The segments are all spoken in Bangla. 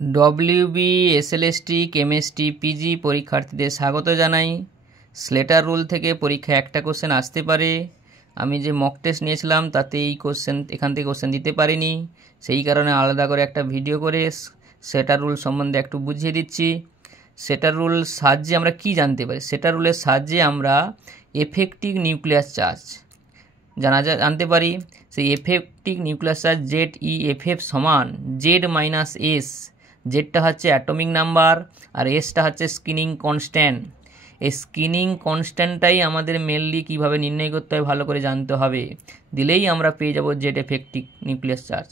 ডব্লিউবি এসএলএসটি কেমিস্ট্রি পিজি পরীক্ষার্থীদের স্বাগত জানাই। স্লেটার রুল থেকে পরীক্ষা একটা কোশ্চেন আসতে পারে। আমি যে মক টেস্ট নিয়েছিলাম তাতে এই কোশ্চেন এখান থেকে কোশ্চেন দিতে পারিনি, সেই কারণে আলাদা করে একটা ভিডিও করে স্লেটার রুল সম্বন্ধে একটু বুঝিয়ে দিচ্ছি। স্লেটার রুল সাহায্যে আমরা কি জানতে পারি? স্লেটার রুলের সাহায্যে আমরা এফেক্টিভ নিউক্লিয়াস চার্জ জানতে পারি। সেই এফেক্টিভ নিউক্লিয়াস চার্জ ZEFF সমান Z-S। জেডটা হচ্ছে অ্যাটমিক নাম্বার আর এসটা হচ্ছে স্ক্রিনিং কনস্ট্যান্ট। এই স্ক্রিনিং কনস্ট্যান্টটাই আমাদের মেনলি কীভাবে নির্ণয় করতে হয় ভালো করে জানতে হবে, দিলেই আমরা পেয়ে যাব জেড এফেক্টিভ নিউক্লিয়াস চার্জ।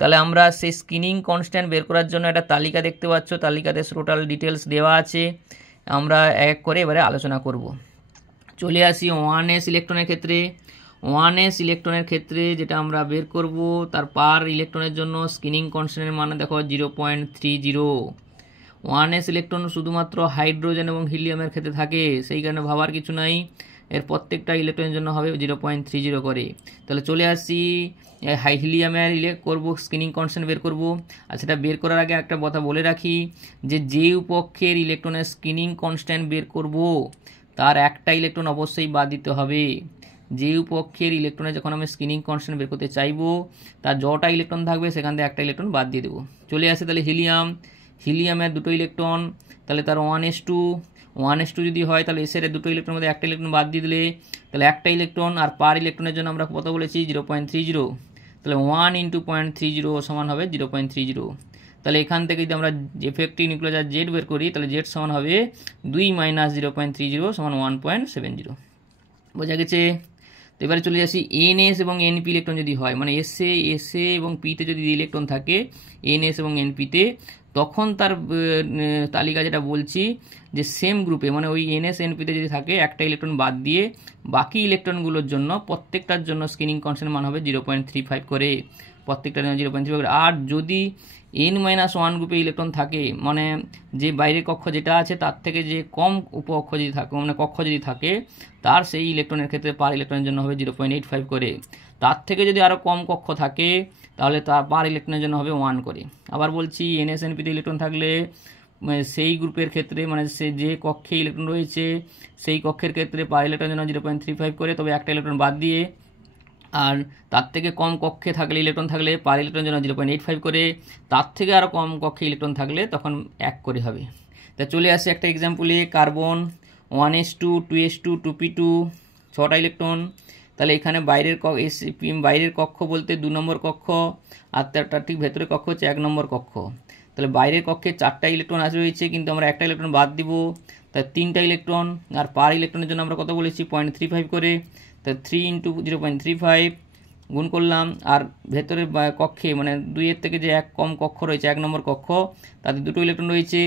তাহলে আমরা সেই স্ক্রিনিং কনস্ট্যান্ট বের করার জন্য একটা তালিকা দেখতে পাচ্ছ, তালিকাতে টোটাল ডিটেলস দেওয়া আছে। আমরা এক করে এবারে আলোচনা করব। চলে আসি 1s ইলেকট্রনের ক্ষেত্রে। 1s ইলেকট্রনের ক্ষেত্রে যেটা আমরা বের করব, তার পার ইলেকট্রনের জন্য স্ক্রিনিং কনস্ট্যান্টের মান দেখো 0.30। 1s ইলেকট্রন শুধুমাত্র হাইড্রোজেন এবং হিলিয়ামের ক্ষেত্রে থাকে, সেই কারণে ভাবার কিছু নাই। এর প্রত্যেকটা ইলেকট্রনের জন্য হবে 0.30 করে। তাহলে চলে আসি হিলিয়ামের করব স্ক্রিনিং কনস্ট্যান্ট বের করব। আর সেটা বের করার আগে একটা কথা বলে রাখি যে পক্ষের ইলেকট্রনের স্ক্রিনিং কনস্ট্যান্ট বের করব তার একটা ইলেকট্রন অবশ্যই বাদ দিতে হবে। যে পক্ষের ইলেকট্রনে যখন আমি স্ক্রিনিং কনস্ট্যান্ট বের করতে চাইবো তার যটা ইলেকট্রন থাকবে সেখান থেকে একটা ইলেকট্রন বাদ দিয়ে দেবো। চলে আসে তাহলে হিলিয়ামের দুটো ইলেকট্রন, তাহলে তার 1s2 যদি হয় তাহলে এসের দুটো ইলেকট্রনের মধ্যে একটা ইলেকট্রন বাদ দিয়ে দিলে তাহলে একটা ইলেকট্রন, আর পার ইলেকট্রনের জন্য আমরা কত বলেছি 0.30। তাহলে 1 × 0.30 সমান হবে 0.30। তাহলে এখান থেকে যদি আমরা এফেক্টিভ নিউক্লিয়াস চার্জ জেড বের করি তাহলে জেড সমান হবে 2 - 0.30 সমান 1.70। বোঝা গেছে? তো এবারে চলে আসি NS এবং NP ইলেকট্রন যদি হয়, মানে এসএ এবং পিতে যদি ইলেকট্রন থাকে NS এবং NPতে, তখন তার তালিকা যেটা বলছি যে সেম গ্রুপে মানে ওই NS NPতে যদি থাকে একটা ইলেকট্রন বাদ দিয়ে বাকি ইলেকট্রনগুলোর জন্য প্রত্যেকটার জন্য স্ক্রিনিং কনস্ট্যান্ট মান হবে 0.35 করে, প্রত্যেকটার জন্য 0.35 করে। আর যদি N-1 গ্রুপে ইলেকট্রন থাকে, মানে যে বাইরের কক্ষ যেটা আছে তার থেকে যে কম উপকক্ষ যদি থাকে, মানে কক্ষ যদি থাকে, তার সেই ইলেকট্রনের ক্ষেত্রে পার ইলেকট্রনের জন্য হবে 0.85 করে। তার থেকে যদি আরও কম কক্ষ থাকে তাহলে তার পার ইলেকট্রনের জন্য হবে 1 করে। আবার বলছি NS-NPতে ইলেকট্রন থাকলে সেই গ্রুপের ক্ষেত্রে মানে সে যে কক্ষে ইলেকট্রন রয়েছে সেই কক্ষের ক্ষেত্রে পার ইলেকট্রনের জন্য 0.35 করে, তবে একটা ইলেকট্রন বাদ দিয়ে। আর তার থেকে কম কক্ষে থাকলে ইলেকট্রন থাকলে পার ইলেকট্রন জন্য 0.85 করে, তার থেকে আরও কম কক্ষে ইলেকট্রন থাকলে তখন 1 করে হবে। তা চলে আসে একটা এক্সাম্পলে, কার্বন 1s2 2s2 2p2 6টা ইলেকট্রন। তাহলে এখানে বাইরের কক্ষ বলতে 2 নম্বর কক্ষ, আর তার ঠিক ভেতরের কক্ষ হচ্ছে 1 নম্বর কক্ষ। তাহলে বাইরের কক্ষে 4টা ইলেকট্রন রয়েছে, কিন্তু আমরা একটা ইলেকট্রন বাদ দিব, তাই 3টা ইলেকট্রন। আর পার ইলেকট্রনের জন্য আমরা কত বলেছি 0.35 করে, তাই 3 × 0.35 গুণ করলাম। আর ভেতরের কক্ষে মানে 2-এর থেকে যে 1 কম কক্ষ রয়েছে 1 নম্বর কক্ষ, তাতে দুটো ইলেকট্রন রয়েছে,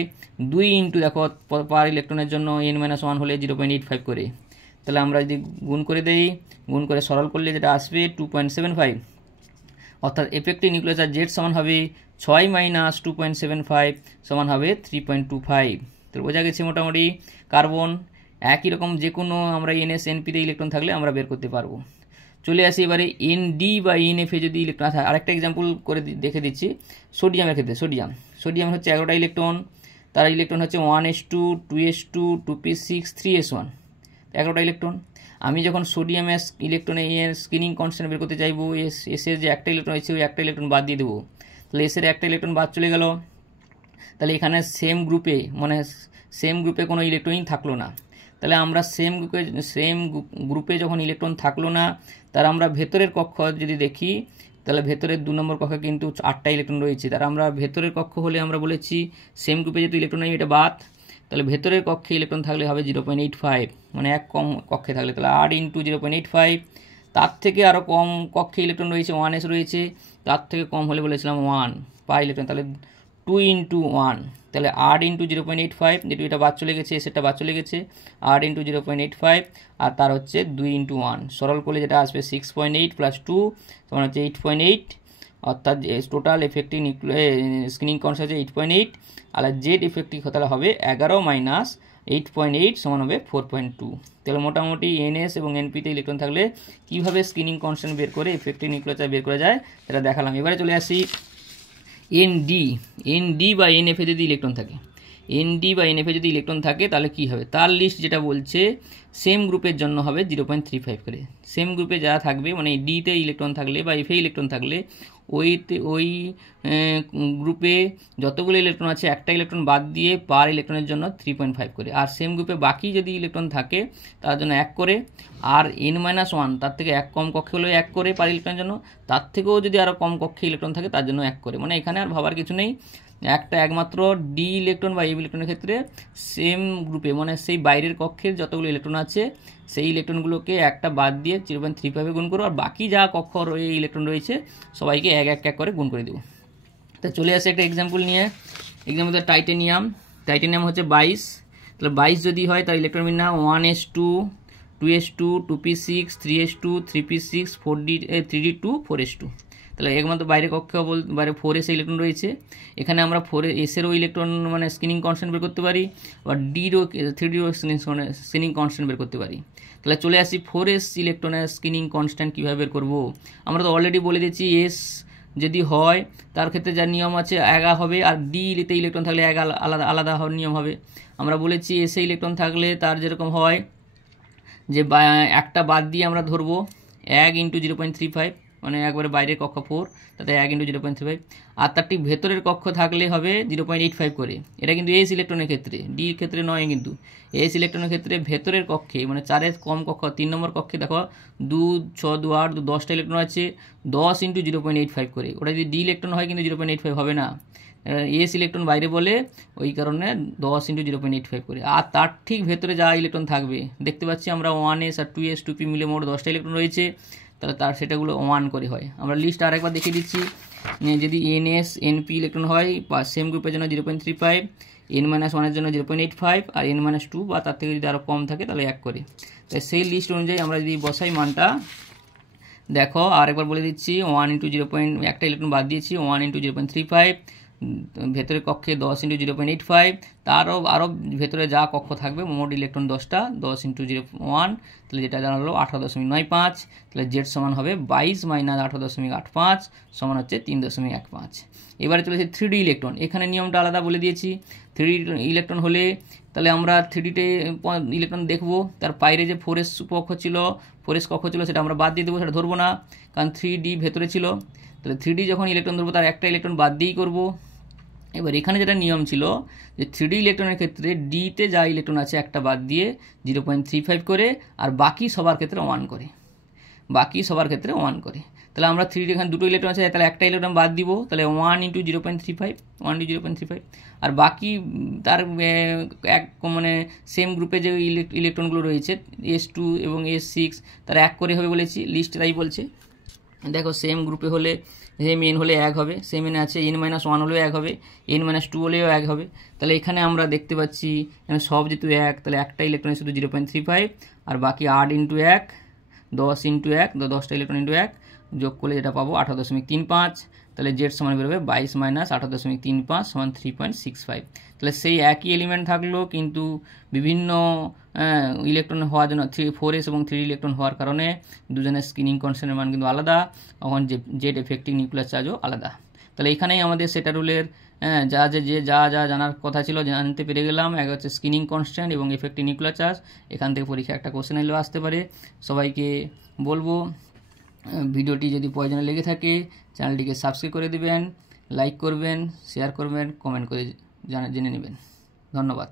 2 × দেখো পার ইলেকট্রনের জন্য N-1 হলে 0.85 করে। তাহলে আমরা যদি গুণ করে দেই, গুণ করে সরল করলে যেটা আসবে 2.75, অর্থাৎ এফেক্টিভ নিউক্লিয়াস চার্জ জেড সমান হবে 6 - 2.75 সমান হবে 3.25। তাহলে বোঝা গেছে মোটামুটি কার্বন একই রকম যে কোনো আমরা NS-NPতে ইলেকট্রন থাকলে আমরা বের করতে পারবো। চলে আসি এবারে ND বা NF যদি ইলেকট্রন আছে। আরেকটা এক্সাম্পল করে দেখে দিচ্ছি সোডিয়ামের ক্ষেত্রে। সোডিয়াম হচ্ছে 11টা ইলেকট্রন, তার ইলেকট্রন হচ্ছে 1s2 2s2 2p6 3s1, 11টা electron. আমি যখন সোডিয়ামের ইলেকট্রনের স্ক্রিনিং কনস্ট্যান্ট বের করতে চাইবো, এসের যে একটা ইলেকট্রন আছে ওই একটা ইলেকট্রন বাদ দিয়ে দেবো, তাহলে এসের একটা ইলেকট্রন বাদ চলে গেল। তাহলে এখানে সেম গ্রুপে কোনো ইলেকট্রনই থাকলো না। তাহলে আমরা সেম গ্রুপে যখন ইলেকট্রন থাকলো না, তার আমরা ভেতরের কক্ষ যদি দেখি তাহলে ভেতরের 2 নম্বর কক্ষে কিন্তু 8টা ইলেকট্রন রয়েছে। তার আমরা ভেতরের কক্ষ হলে আমরা বলেছি সেম গ্রুপে যেহেতু ইলেকট্রন নেই এটা বাদ, তাহলে ভেতরের কক্ষে ইলেকট্রন থাকলে হবে 0.85, মানে 1 কম কক্ষে থাকলে, তাহলে 8 × 0.85। তার থেকে আরও কম কক্ষে ইলেকট্রন রয়েছে 1s রয়েছে, তার থেকে কম হলে বলেছিলাম 1 পার ইলেকট্রন, তাহলে 2 × 1, তাহলে 8 × 0.85, যেটু এটা বাদ চলে গেছে, সেটা বাদ চলে গেছে, 8 × 0.85, আর তার হচ্ছে 2 × 1 সরল করলে যেটা আসবে 6.8 + 2 সমান হচ্ছে 8.8, অর্থাৎ টোটাল এফেক্টিভ স্ক্রিনিং কনস্ট্যান্ট হচ্ছে 8.8, আর জেড এফেক্টিভ তাহলে হবে 11 - 8.8 সমান হবে 4.2। তাহলে মোটামুটি NS এবং NPতে ইলেকট্রন থাকলে কীভাবে স্ক্রিনিং কনস্ট্যান্ট বের করে এফেক্টিভ নিউক্লিয়াস চার্জ বের করা যায় সেটা দেখালাম। এবারে চলে আসি এনডি বা এনএফে যদি ইলেকট্রন থাকে, এনডি বা এনএফে যদি ইলেকট্রন থাকে তাহলে কি হবে, তার লিস্ট যেটা বলছে সেম গ্রুপের জন্য হবে 0.35 করে। সেম গ্রুপে যা থাকবে মানে ডিতে ইলেকট্রন থাকলে বা এফে ইলেকট্রন থাকলে ওই গ্রুপে যতগুলো ইলেকট্রন আছে একটা ইলেকট্রন বাদ দিয়ে পার ইলেকট্রনের জন্য 3.5 করে। আর সেম গ্রুপে বাকি যদি ইলেকট্রন থাকে তার জন্য 1 করে। আর n-1 তার থেকে 1 কম কক্ষে হলেও 1 করে পার ইলেকট্রনের জন্য, তার থেকেও যদি আরও কম কক্ষে ইলেকট্রন থাকে তার জন্য 1 করে। মানে এখানে আর ভাবার কিছু নেই, একমাত্র ডি ইলেকট্রন বা এফ ইলেকট্রনের ক্ষেত্রে সেম গ্রুপে মানে সেই বাইরের কক্ষের যতগুলো ইলেকট্রন আছে সেই ইলেকট্রনগুলোকে একটা বাদ দিয়ে 0.35 গুণ করো, আর বাকি যা কক্ষ ইলেকট্রন রয়েছে সবাইকে এক করে গুণ করে দেবো। তো চলে আসে একটা এক্সাম্পল নিয়ে। এক্সাম্পল টাইটেনিয়াম হচ্ছে 22, তাহলে 22 যদি হয় তার ইলেকট্রন বিন্যাস 1s2 2s2 2p6 3s2 3p6 3d2 4s2। তাহলে একমাত্র বাইরে কক্ষে বাইরে 4s ইলেকট্রন রয়েছে। এখানে আমরা 4s-এরও ইলেকট্রন মানে স্ক্রিনিং কনস্ট্যান্ট বের করতে পারি, বা ডিরও 3dও স্ক্রিনিং কনস্ট্যান্ট বের করতে পারি। তাহলে চলে আসি 4s ইলেকট্রনের স্ক্রিনিং কনস্ট্যান্ট কীভাবে বের করবো। আমরা তো অলরেডি বলে দিচ্ছি এস যদি হয় তার ক্ষেত্রে যার নিয়ম আছে এগা হবে, আর ডিতে ইলেকট্রন থাকলে এগা আলাদা আলাদা হওয়ার নিয়ম হবে। আমরা বলেছি এসে ইলেকট্রন থাকলে তার যেরকম হয় যে একটা বাদ দিয়ে আমরা ধরবো 1 × 0.35, মানে একবারে বাইরের কক্ষ 4 তাতে 1 × 0.35, আর তার ঠিক ভেতরের কক্ষ থাকলে হবে 0.85 করে। এটা কিন্তু এস ইলেকট্রনের ক্ষেত্রে, ডির ক্ষেত্রে নয়। কিন্তু এস ইলেকট্রনের ক্ষেত্রে ভেতরের কক্ষে মানে 4-এর কম কক্ষ 3 নম্বর কক্ষে দেখো 2 6 2 8 10টা ইলেকট্রন আছে, 10 × 0.85 করে। ওটা যদি ডি ইলেকট্রন হয় কিন্তু 0.85 হবে না, এস ইলেকট্রন বাইরে বলে ওই কারণে 10 × 0.85 করে। আর তার ঠিক ভেতরে যা ইলেকট্রন থাকবে দেখতে পাচ্ছি আমরা 1s আর 2s 2p মিলে মোট 10টা ইলেকট্রন রয়েছে, তাহলে তার সেটাগুলো 1 করে হয়। আমরা লিস্ট আরেকবার দেখিয়ে দিচ্ছি। যদি এনএস এনপি ইলেকট্রন হয় সেম গ্রুপের জন্য 0.35, n-1-এর জন্য 0.85, আর n-2 বা তার থেকে যদি আরও কম থাকে তাহলে 1 করে। তাই সেই লিস্ট অনুযায়ী আমরা যদি বসাই মানটা, দেখো আরেকবার বলে দিচ্ছি 1 × 0. একটা ইলেকট্রন বাদ দিয়েছি 1 × 0.35, ভেতরের কক্ষে 10 × 0.85, তারও আরও ভেতরে যা কক্ষ থাকবে মোট ইলেকট্রন 10টা 10 × 0.1, তাহলে যেটা জানালো 18.95। তাহলে জেড সমান হবে 22 - 18.85 সমান হচ্ছে 3.15। এবারে চলেছে 3D ইলেকট্রন। এখানে নিয়মটা আলাদা বলে দিয়েছি। 3D ইলেকট্রন হলে তাহলে আমরা 3Dতে ইলেকট্রন দেখবো, তার বাইরে যে 4s কক্ষ ছিল 4s কক্ষ ছিল সেটা আমরা বাদ দিয়ে দেবো, সেটা ধরবো না কারণ 3D ভেতরে ছিল। তাহলে 3D যখন ইলেকট্রন ধরবো তার একটা ইলেকট্রন বাদ দিয়েই করবো। এবার এখানে যেটা নিয়ম ছিল যে 3D ইলেকট্রনের ক্ষেত্রে ডিতে যা ইলেকট্রন আছে একটা বাদ দিয়ে 0.35 করে, আর বাকি সবার ক্ষেত্রে 1 করে, তাহলে আমরা 3D এখানে দুটো ইলেকট্রন আছে তাহলে একটা ইলেকট্রন বাদ দিব, তাহলে 1 × 0.35, আর বাকি তার এক মানে সেম গ্রুপে যে ইলেকট্রনগুলো রয়েছে S2 এবং S6 তারা 1 করে হবে বলেছি, লিস্ট তাই বলছে। দেখো সেম গ্রুপে হলে সেম এন হলে 1 হবে, সেম এন আছে n-1 হলেও 1 হবে, n-2 হলেও 1 হবে। তাহলে এখানে আমরা দেখতে পাচ্ছি এখানে সব যেহেতু 1, তাহলে একটা ইলেকট্রন শুধু 0.35, আর বাকি 8 × 1 10 × 1 10টা ইলেকট্রন × 1 যোগ করলে যেটা পাবো 18.35। তাহলে জেড সমান বেরোবে 22 - 18.35 সমান 3.65। তাহলে সেই একই এলিমেন্ট থাকলো কিন্তু বিভিন্ন ইলেকট্রন হওয়ার জন্য 4s এবং 3D ইলেকট্রন হওয়ার কারণে দুজনের স্ক্রিনিং কনস্ট্যান্টের মান কিন্তু আলাদা, তখন জেড এফেক্টিভ নিউক্লিয়ার চার্জও আলাদা। তাহলে এখানেই আমাদের সেটা রুলের যা জানার কথা ছিল জানতে পেরে গেলাম। এক হচ্ছে স্ক্রিনিং কনস্ট্যান্ট এবং এফেক্টিভ নিউক্লিয়ার চার্জ। এখান থেকে পরীক্ষা একটা কোশ্চেন এলেও আসতে পারে। সবাইকে বলবো ভিডিওটি যদি প্রয়োজনে লেগে থাকে চ্যানেলটিকে সাবস্ক্রাইব করে দেবেন, লাইক করবেন, শেয়ার করবেন, কমেন্ট করে জেনে নেবেন। ধন্যবাদ।